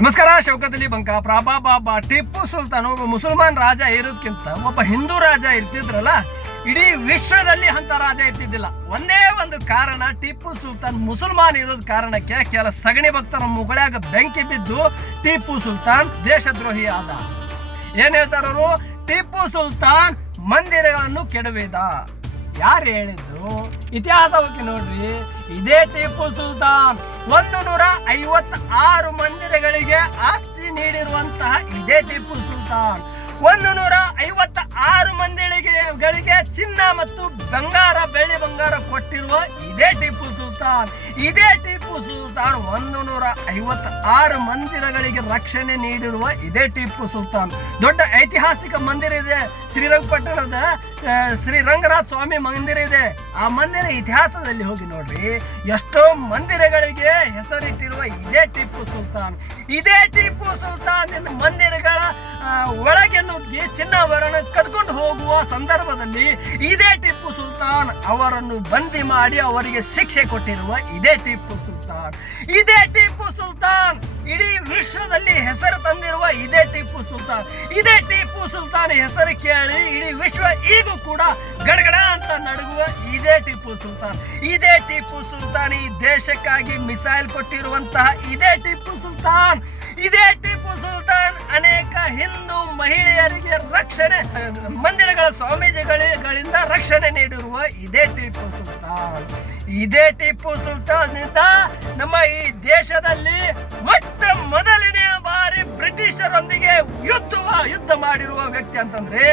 ನಮಸ್ಕಾರ. ಶೌಕತ್ ಅಲಿ ಬಂಕಾಪುರ. ಬಾಬಾ ಟಿಪ್ಪು ಸುಲ್ತಾನ್ ಒಬ್ಬ ಮುಸಲ್ಮಾನ್ ರಾಜ ಇರೋದಕ್ಕಿಂತ ಒಬ್ಬ ಹಿಂದೂ ರಾಜ ಇರ್ತಿದ್ರಲ್ಲ, ಇಡೀ ವಿಶ್ವದಲ್ಲಿ ಅಂತ ರಾಜ ಇರ್ತಿದ್ದಿಲ್ಲ. ಒಂದೇ ಒಂದು ಕಾರಣ, ಟಿಪ್ಪು ಸುಲ್ತಾನ್ ಮುಸಲ್ಮಾನ್ ಇರೋದ್ ಕಾರಣಕ್ಕೆ ಕೆಲ ಸಗಣಿ ಭಕ್ತರ ಮುಗಳಾಗ ಬೆಂಕಿ ಬಿದ್ದು ಟಿಪ್ಪು ಸುಲ್ತಾನ್ ದೇಶದ್ರೋಹಿ ಆದ. ಏನ್ ಹೇಳ್ತಾರವರು? ಟಿಪ್ಪು ಸುಲ್ತಾನ್ ಮಂದಿರಗಳನ್ನು ಕೆಡವಿದ. ಯಾರು ಹೇಳಿದ್ದು? ಇತಿಹಾಸ ಹೋಗಿ ನೋಡ್ರಿ. ಇದೇ ಟಿಪ್ಪು ಸುಲ್ತಾನ್ 156 ಮಂದಿರಗಳಿಗೆ ಆಸ್ತಿ ನೀಡಿರುವಂತಹ ಇದೇ ಟಿಪ್ಪು ಸುಲ್ತಾನ್ 156 ಮಂದಿರಗಳಿಗೆ ಚಿನ್ನ ಮತ್ತು ಬೆಳ್ಳಿ ಬಂಗಾರ ಕೊಟ್ಟಿರುವ ಇದೇ ಟಿಪ್ಪು ಸುಲ್ತಾನ್. ಇದೇ ಟಿಪ್ಪು ಸುಲ್ತಾನ್ 156 ಮಂದಿರಗಳಿಗೆ ರಕ್ಷಣೆ ನೀಡಿರುವ ಇದೇ ಟಿಪ್ಪು ಸುಲ್ತಾನ್. ದೊಡ್ಡ ಐತಿಹಾಸಿಕ ಮಂದಿರ ಇದೆ, ಶ್ರೀರಂಗಪಟ್ಟಣದ ಶ್ರೀರಂಗನಾಥ ಸ್ವಾಮಿ ಮಂದಿರ ಇದೆ. ಆ ಮಂದಿರ ಇತಿಹಾಸದಲ್ಲಿ ಹೋಗಿ ನೋಡ್ರಿ. ಎಷ್ಟೋ ಮಂದಿರಗಳಿಗೆ ಹೆಸರಿಟ್ಟಿರುವ ಇದೇ ಟಿಪ್ಪು ಸುಲ್ತಾನ್. ಇದೇ ಟಿಪ್ಪು ಸುಲ್ತಾನ್ ಮಂದಿರಗಳ ಒಳಗೆ ನುಗ್ಗಿ ಚಿನ್ನಾಭರಣ ಕದ್ಕೊಂಡು ಹೋಗುವ ಸಂದರ್ಭದಲ್ಲಿ ಇದೇ ಟಿಪ್ಪು ಸುಲ್ತಾನ್ ಅವರನ್ನು ಬಂದಿ ಮಾಡಿ ಅವರಿಗೆ ಶಿಕ್ಷೆ ಕೊಟ್ಟಿರುವ ಇದೇ ಟಿಪ್ಪು ಸುಲ್ತಾನ್. ಇದೇ ಟಿಪ್ಪು ಸುಲ್ತಾನ್ ಇಡೀ ವಿಶ್ವದಲ್ಲಿ ಹೆಸರು ತಂದಿರುವ ಇದೇ ಟಿಪ್ಪು ಸುಲ್ತಾನ್. ಇದೇ ಟಿಪ್ಪು ಸುಲ್ತಾನ್ ಹೆಸರು ಕೇಳಿ ಇಡೀ ವಿಶ್ವ ಈಗೂ ಕೂಡ ಗಡಗಡ ಅಂತ ನಡುಗುವ ಇದೇ ಟಿಪ್ಪು ಸುಲ್ತಾನ್. ಇದೇ ಟಿಪ್ಪು ಸುಲ್ತಾನ್ ಈ ದೇಶಕ್ಕಾಗಿ ಮಿಸೈಲ್ ಕೊಟ್ಟಿರುವಂತಹ ಇದೇ ಟಿಪ್ಪು ಸುಲ್ತಾನ್. ಇದೇ ಟಿಪ್ಪು ಸುಲ್ತಾನ್ ಅನೇಕ ಹಿಂದೂ ಮಹಿಳೆಯರಿಗೆ ರಕ್ಷಣೆ, ಮಂದಿರಗಳ ಸ್ವಾಮೀಜಿಗಳಿಂದ ರಕ್ಷಣೆ ನೀಡಿರುವ ಇದೇ ಟಿಪ್ಪು ಸುಲ್ತಾನ್. ಇದೇ ಟಿಪ್ಪು ಸುಲ್ತಾನ್ ನಿಂದ ನಮ್ಮ ಈ ದೇಶದಲ್ಲಿ ಮೊದಲನೇ ಬಾರಿ ಬ್ರಿಟಿಷರೊಂದಿಗೆ ಯುದ್ಧ ಮಾಡಿರುವ ವ್ಯಕ್ತಿ ಅಂತಂದ್ರೆ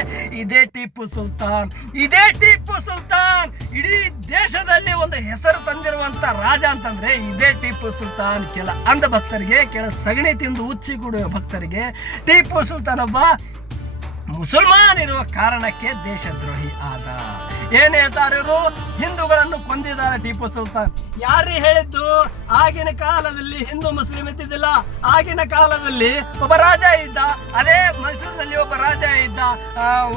ಇದೇ ಟಿಪ್ಪು ಸುಲ್ತಾನ್. ಇದೇ ಟಿಪ್ಪು ಸುಲ್ತಾನ್ ಇಡೀ ದೇಶದಲ್ಲಿ ಒಂದು ಹೆಸರು ತಂದಿರುವಂತ ರಾಜ ಅಂತಂದ್ರೆ ಇದೇ ಟಿಪ್ಪು ಸುಲ್ತಾನ್. ಕೆಲ ಅಂಧ ಭಕ್ತರಿಗೆ, ಕೆಲ ಸಗಣಿ ತಿಂದು ಉಚ್ಚಿ ಕೊಡುವ ಭಕ್ತರಿಗೆ ಟಿಪ್ಪು ಸುಲ್ತಾನ್ ಒಬ್ಬ ಮುಸಲ್ಮಾನ್ ಇರುವ ಕಾರಣಕ್ಕೆ ದೇಶದ್ರೋಹಿ ಆದ. ಏನ್ ಹೇಳ್ತಾರೆ ಇವರು? ಹಿಂದೂಗಳನ್ನು ಕೊಂದಿದ್ದಾರೆ ಟಿಪ್ಪು ಸುಲ್ತಾನ್. ಯಾರು ಹೇಳಿದ್ದು? ಆಗಿನ ಕಾಲದಲ್ಲಿ ಹಿಂದೂ ಮುಸ್ಲಿಂ ಇದ್ದಿದ್ದಿಲ್ಲ. ಆಗಿನ ಕಾಲದಲ್ಲಿ ಒಬ್ಬ ರಾಜ ಇದ್ದ, ಅದೇ ಮೈಸೂರಿನಲ್ಲಿ ಒಬ್ಬ ರಾಜ ಇದ್ದ,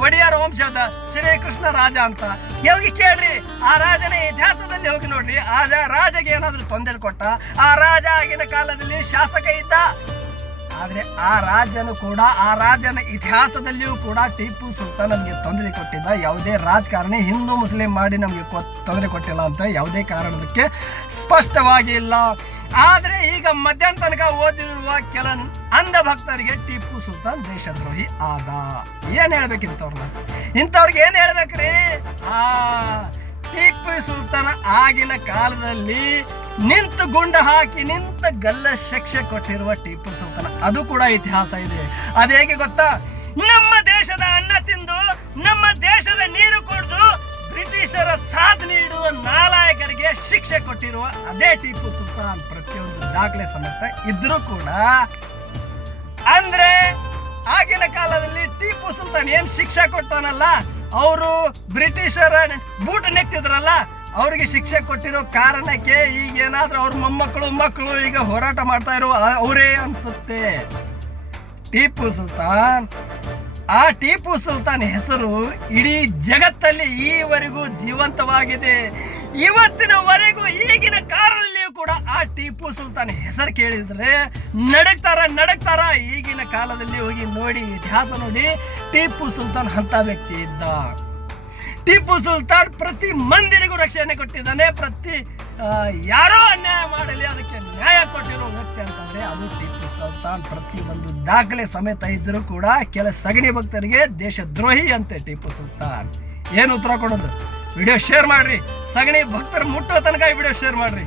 ಒಡೆಯರ್ ವಂಶದ ಶ್ರೀಕೃಷ್ಣ ರಾಜ ಅಂತ. ಹೋಗಿ ಕೇಳ್ರಿ, ಆ ರಾಜನ ಇತಿಹಾಸದಲ್ಲಿ ಹೋಗಿ ನೋಡ್ರಿ. ಆ ರಾಜಗೆ ಏನಾದ್ರು ತೊಂದರೆ ಕೊಟ್ಟ? ಆ ರಾಜ ಆಗಿನ ಕಾಲದಲ್ಲಿ ಶಾಸಕ ಇದ್ದ. ಆದ್ರೆ ಆ ರಾಜನ ಇತಿಹಾಸದಲ್ಲಿಯೂ ಕೂಡ ಟಿಪ್ಪು ಸುಲ್ತಾನ್ ನಮ್ಗೆ ತೊಂದರೆ ಕೊಟ್ಟಿದ್ದ. ಯಾವುದೇ ರಾಜಕಾರಣಿ ಹಿಂದೂ ಮುಸ್ಲಿಂ ಮಾಡಿ ನಮ್ಗೆ ತೊಂದರೆ ಕೊಟ್ಟಿಲ್ಲ ಅಂತ ಯಾವುದೇ ಕಾರಣಕ್ಕೆ ಸ್ಪಷ್ಟವಾಗಿ ಇಲ್ಲ. ಆದ್ರೆ ಈಗ ಮಧ್ಯಾಹ್ನ ತನಕ ಓದಿರುವ ಕೆಲ ಅಂಧ ಭಕ್ತರಿಗೆ ಟಿಪ್ಪು ಸುಲ್ತಾನ್ ದೇಶದ್ರೋಹಿ ಆದ. ಏನ್ ಇಂಥವ್ರಿಗೆ ಏನ್ ಹೇಳ್ಬೇಕ್ರಿ? ಟಿಪ್ಪು ಸುಲ್ತಾನ್ ಆಗಿನ ಕಾಲದಲ್ಲಿ ನಿಂತು ಗುಂಡ ಹಾಕಿ ಗಲ್ಲ ಶಿಕ್ಷೆ ಕೊಟ್ಟಿರುವ ಟಿಪ್ಪು ಸುಲ್ತಾನ್, ಅದು ಕೂಡ ಇತಿಹಾಸ ಇದೆ. ಅದು ಹೇಗೆ ಗೊತ್ತಾ? ನಮ್ಮ ದೇಶದ ಅನ್ನ ತಿಂದು, ನಮ್ಮ ದೇಶದ ನೀರು ಕುಡಿದು ಬ್ರಿಟಿಷರ ಸಾಥ್ ನೀಡುವ ನಾಲಾಯಕರಿಗೆ ಶಿಕ್ಷೆ ಕೊಟ್ಟಿರುವ ಅದೇ ಟಿಪ್ಪು ಸುಲ್ತಾನ್. ಪ್ರತಿಯೊಂದು ದಾಖಲೆ ಸಮೇತ ಇದ್ರೂ ಕೂಡ, ಅಂದ್ರೆ ಆಗಿನ ಕಾಲದಲ್ಲಿ ಟಿಪ್ಪು ಸುಲ್ತಾನ್ ಏನ್ ಶಿಕ್ಷೆ ಕೊಟ್ಟನಲ್ಲ, ಅವರು ಬ್ರಿಟಿಷರ ಬೂಟ್ ನೆಕ್ತಿದ್ರಲ್ಲ, ಅವ್ರಿಗೆ ಶಿಕ್ಷೆ ಕೊಟ್ಟಿರೋ ಕಾರಣಕ್ಕೆ ಈಗ ಏನಾದ್ರೂ ಅವ್ರ ಮಕ್ಕಳು ಈಗ ಹೋರಾಟ ಮಾಡ್ತಾ ಇರೋ ಅವರೇ ಅನ್ಸುತ್ತೆ. ಟಿಪ್ಪು ಸುಲ್ತಾನ್ ಹೆಸರು ಇಡೀ ಜಗತ್ತಲ್ಲಿ ಈವರೆಗೂ ಜೀವಂತವಾಗಿದೆ. ಇವತ್ತಿನವರೆಗೂ ಈಗಿನ ಕಾಲದಲ್ಲಿಯೂ ಕೂಡ ಆ ಟಿಪ್ಪು ಸುಲ್ತಾನ್ ಹೆಸರು ಕೇಳಿದ್ರೆ ನಡಕ್ತಾರ. ಈಗಿನ ಕಾಲದಲ್ಲಿ ಹೋಗಿ ನೋಡಿ, ಇತಿಹಾಸ ನೋಡಿ, ಟಿಪ್ಪು ಸುಲ್ತಾನ್ ಅಂತ ವ್ಯಕ್ತಿ ಇದ್ದ. ಟಿಪ್ಪು ಸುಲ್ತಾನ್ ಪ್ರತಿ ಮಂದಿರಿಗೂ ರಕ್ಷಣೆ ಕೊಟ್ಟಿದ್ದಾನೆ. ಯಾರೋ ಅನ್ಯಾಯ ಮಾಡಲಿ ಅದಕ್ಕೆ ನ್ಯಾಯ ಕೊಟ್ಟಿರೋ ವ್ಯಕ್ತಿ ಅಂತಂದ್ರೆ ಅದು ಟಿಪ್ಪು ಸುಲ್ತಾನ್. ಪ್ರತಿ ಒಂದು ದಾಖಲೆ ಸಮೇತ ಇದ್ರೂ ಕೂಡ ಕೆಲ ಸಗಣಿ ಭಕ್ತರಿಗೆ ದೇಶದ್ರೋಹಿ ಅಂತೆ ಟಿಪ್ಪು ಸುಲ್ತಾನ್. ಏನು ಉತ್ತರ ಕೊಡೋದು? ವಿಡಿಯೋ ಶೇರ್ ಮಾಡ್ರಿ. ಸಗಣಿ ಭಕ್ತರು ಮುಟ್ಟೋ ತನಕ ವಿಡಿಯೋ ಶೇರ್ ಮಾಡ್ರಿ.